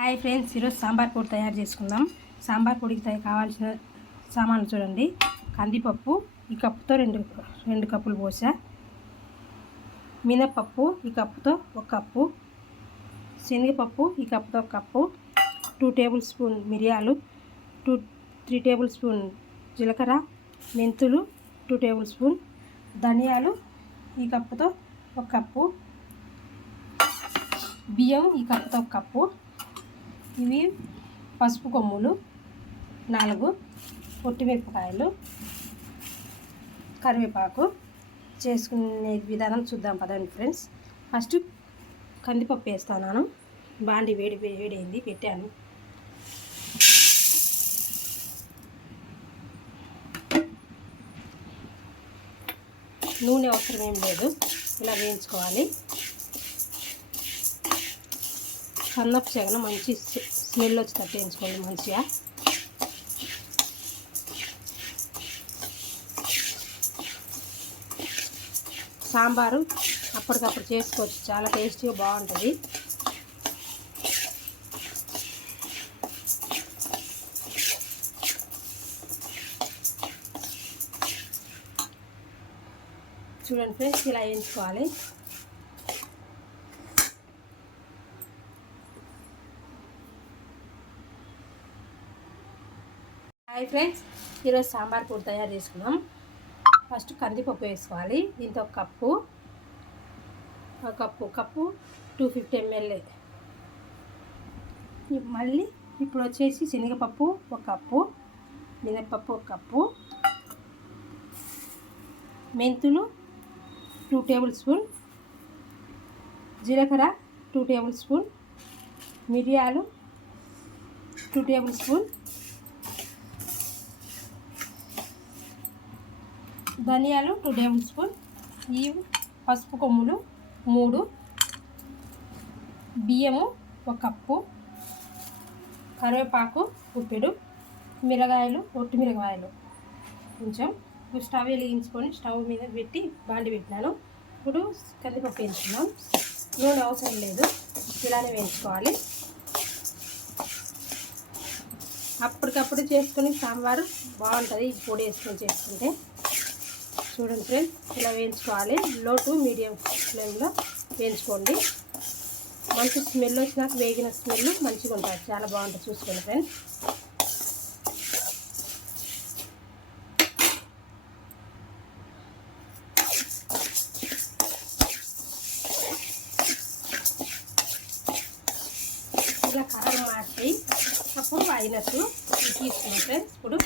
Hi friends, ఈరోజు సాంబార్ పొడి తయారు చేసుకుందాం. సాంబార్ పొడికి కావాల్సిన సామాన్లు చూడండి. కందిపప్పు ఈ కప్పుతో రెండు కప్పులు పోసా. మినపప్పు ఈ కప్పుతో ఒక కప్పు. శనగపప్పు ఈ కప్పుతో ఒక కప్పు. 2 టేబుల్ స్పూన్ మిరియాలు, 3 టేబుల్ స్పూన్ జీలకర్ర, మెంతులు 2 టేబుల్ స్పూన్, ధనియాలు ఈ కప్పుతో ఒక కప్పు, బియ్యం ఈ కప్పుతో ఒక కప్పు. ఇవి పసుపు కొమ్ములు 4, పొట్టిమిరపకాయలు, కరివేపాకు. చేసుకునే విధానం చూద్దాం పదండి ఫ్రెండ్స్. ఫస్ట్ కందిపప్పు వేస్తున్నాను. బాండి వేడైంది, పెట్టాను. నూనె అవసరం ఏం లేదు, ఇలా వేయించుకోవాలి. సన్నపు చెగన మంచి స్మెల్ వచ్చేటట్టు వేయించుకోండి మంచిగా. సాంబారు అప్పటికప్పుడు చేసుకోవచ్చు, చాలా టేస్టీగా బాగుంటుంది. చూడండి ఫ్రెండ్స్, ఇలా వేయించుకోవాలి. హాయ్ ఫ్రెండ్స్, ఈరోజు సాంబార్ పొడి తయారు చేసుకున్నాం. ఫస్ట్ కందిపప్పు వేసుకోవాలి. దీంతో ఒక కప్పు 250 ml. మళ్ళీ ఇప్పుడు వచ్చేసి శనగపప్పు ఒక కప్పు, మినపప్పు ఒక కప్పు, మెంతులు 2 టేబుల్ స్పూన్, జీలకర్ర 2 టేబుల్ స్పూన్, మిరియాలు 2 టేబుల్ స్పూన్, ధనియాలు 2 టేబుల్ స్పూన్, ఈ పసుపు కొమ్ములు 3, బియ్యము ఒక కప్పు, కరివేపాకు ఉప్పెడు, మిరగాయలు ఒట్టి మిరగాయలు కొంచెం. ఇప్పుడు స్టవ్ వెలిగించుకొని స్టవ్ మీద పెట్టి బాండి పెట్టినాను. ఇప్పుడు కందిపప్పు వేయించుకున్నాం. నూనె అవసరం లేదు, ఇలానే వేయించుకోవాలి. అప్పటికప్పుడు చేసుకొని సాంబారు బాగుంటుంది ఈ పొడి వేసుకొని చేసుకుంటే. చూడండి ఫ్రెండ్స్, ఇలా వేయించుకోవాలి. లో టు మీడియం ఫ్లేమ్లో వేయించుకోండి. మంచి స్మెల్ వచ్చినాక వేగిన స్మెల్ మంచిగా ఉంటుంది, చాలా బాగుంటుంది. చూసుకోండి ఫ్రెండ్స్. ఇలా కారం మార్చి అప్పుడు అయినట్టు తీసుకున్నాం ఫ్రెండ్స్. ఇప్పుడు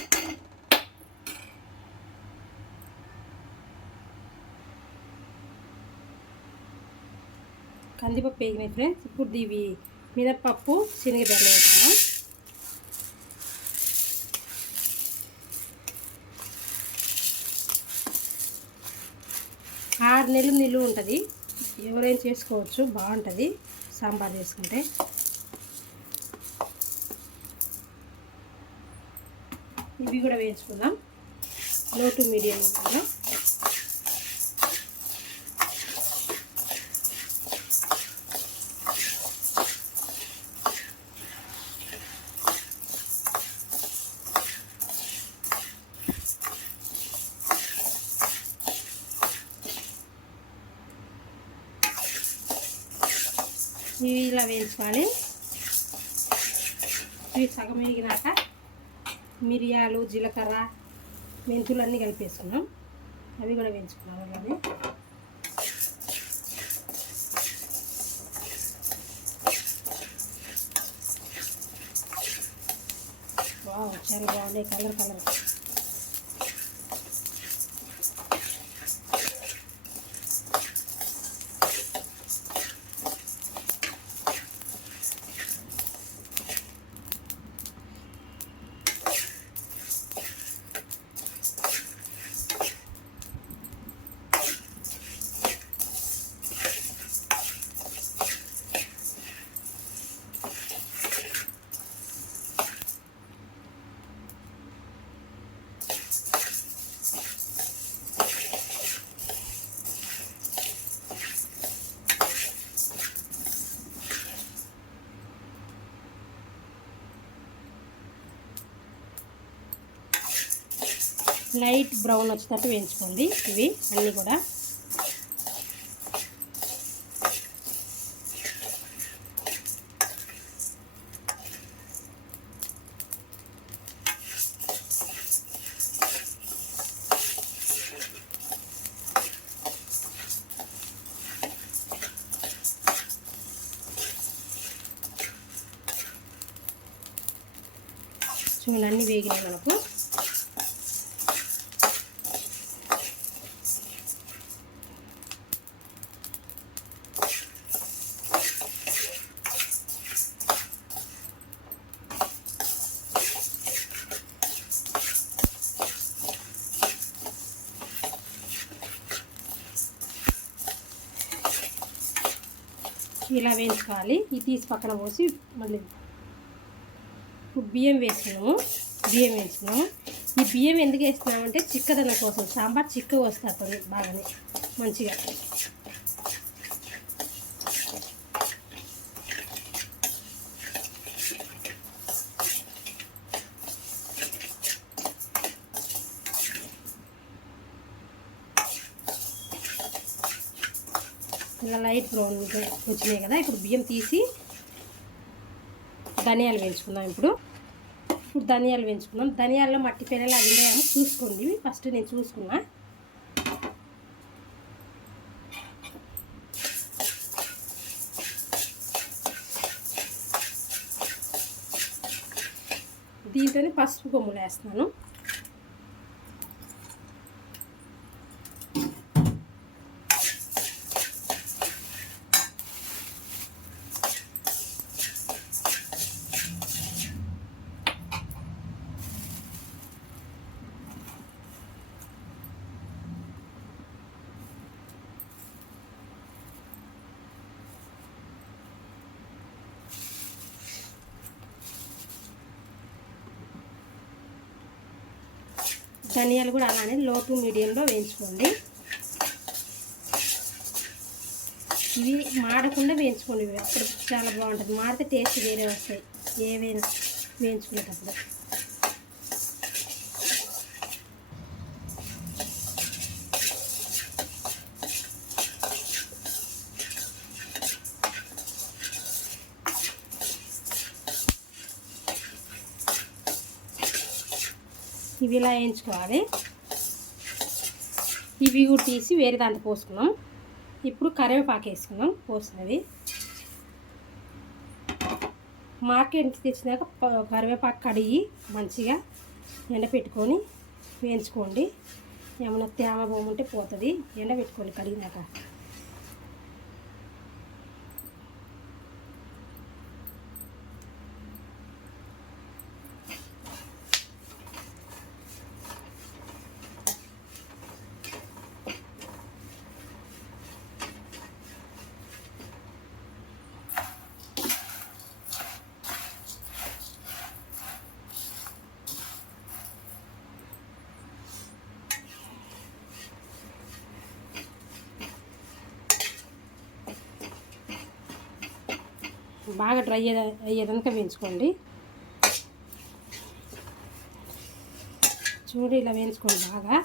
కందిపప్పు వేగినాయి ఫ్రెండ్స్. ఇప్పుడు ఇవి మినపప్పు శనగబెల్లం వేసుకున్నాం. ఆరు నెలలు నిలువ ఉంటుంది, ఎవరైనా చేసుకోవచ్చు, బాగుంటుంది సాంబార్ చేసుకుంటే. ఇవి కూడా వేయించుకుందాం లో టు మీడియంలో. ఇవి ఇలా వేయించుకోవాలి. ఇవి సగం వేగినాక మిరియాలు, జీలకర్ర, మెంతులు అన్నీ కలిపేసుకున్నాం. అవి కూడా వేయించుకున్నాం. అలాగే చాలా బాగున్నాయి, కలర్. లైట్ బ్రౌన్ వచ్చేటట్టు వేయించుకోండి ఇవి అన్నీ కూడా. చూడండి అన్నీ వేగినాయి మనకు. ఇలా వేయించుకోవాలి. ఇది తీసి పక్కన పోసి మళ్ళీ ఇప్పుడు బియ్యం వేసుకున్నాము. బియ్యం వేసుకున్నాము. ఈ బియ్యం ఎందుకు వేస్తున్నామంటే చిక్కదనం కోసం, సాంబార్ చిక్కగా వస్తుంది బాగానే మంచిగా. ఇలా లైట్ బ్రౌన్ వచ్చినాయి కదా. ఇప్పుడు బియ్యం తీసి ధనియాలు వేయించుకుందాం. ఇప్పుడు ధనియాలు వేయించుకుందాం. ధనియాల్లో మట్టి పిల్లలు అవి ఉన్నాయేమో చూసుకోండి. ఫస్ట్ నేను చూసుకున్నా. దీంతోనే పసుపు కొమ్ములు వేస్తున్నాను. ధనియాలు కూడా అలానే లో టు మీడియంలో వేయించుకోండి. ఇవి మాడకుండా వేయించుకోండి. అప్పుడు చాలా బాగుంటుంది. మాడితే టేస్ట్ వేరే వస్తాయి ఏవైనా వేయించుకునేటప్పుడు. ఇవి ఇలా వేయించుకోవాలి. ఇవి కూడా తీసి వేరే దాంట్లో పోసుకున్నాం. ఇప్పుడు కరివేపాకు వేసుకున్నాం. పోసినవి మార్కెట్ తెచ్చినాక కరివేపాకు కడిగి మంచిగా ఎండపెట్టుకొని వేయించుకోండి. ఏమైనా తేమ భూమి ఉంటే పోతుంది. ఎండబెట్టుకోండి కడిగినాక. బాగా డ్రై అయ్యేదాకా వేయించుకోండి. చూడు ఇలా వేయించుకోండి బాగా.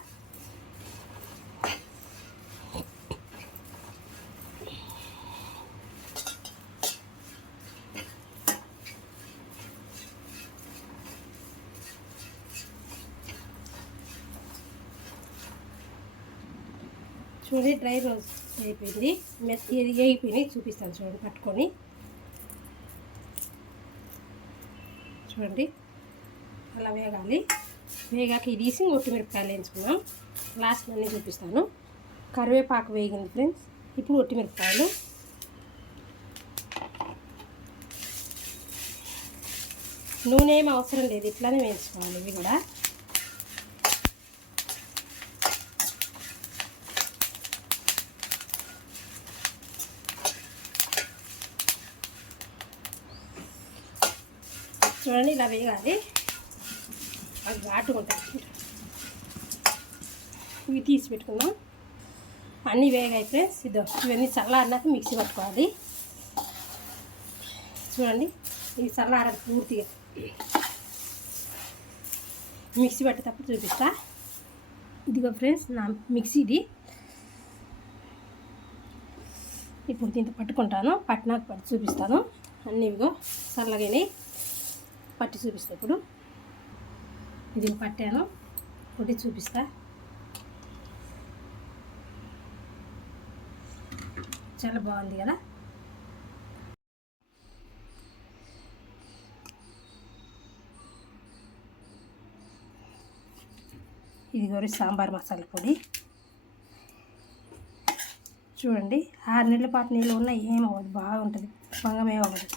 చూడండి డ్రై రోస్ట్ అయిపోయింది. ఇది అయిపోయినాయి చూపిస్తాను. చూడండి పట్టుకొని చూడండి అలా వేగాలి. వేగాక ఇది తీసి ఒట్టిమిరపకాయలు వేయించుకున్నాం. లాస్ట్ అన్నీ చూపిస్తాను. కరివేపాకు వేగింది ఫ్రెండ్స్. ఇప్పుడు ఒట్టిమిరపకాయలు. నూనె ఏం అవసరం లేదు, ఇట్లానే వేయించుకోవాలి. ఇవి కూడా చూడండి ఇలా వేయాలి. అది ఘాటుకుంటాయి. ఇవి తీసి పెట్టుకుందాం. అన్నీ వేగాయి ఫ్రెండ్స్. ఇవన్నీ చల్లారినాక మిక్సీ పట్టుకోవాలి. చూడండి ఇవి చల్లారాలి పూర్తిగా. మిక్సీ పట్టేటప్పుడు చూపిస్తా. ఇదిగో ఫ్రెండ్స్ నా మిక్సీది. ఇప్పుడు దీంతో పట్టుకుంటాను, పట్టినాక పట్టి చూపిస్తాను. అన్నీ ఇవిగో చల్లగానే పట్టి చూపిస్తాను. ఇప్పుడు ఇది పట్టాను, కొట్టి చూపిస్తా. చాలా బాగుంది కదా. ఇది కూడా సాంబార్ మసాలా పొడి. చూడండి 6 నెలల పాటు నీళ్ళు ఉన్న ఏమవ్వదు, బాగుంటుంది, భంగం ఏమవ్వదు.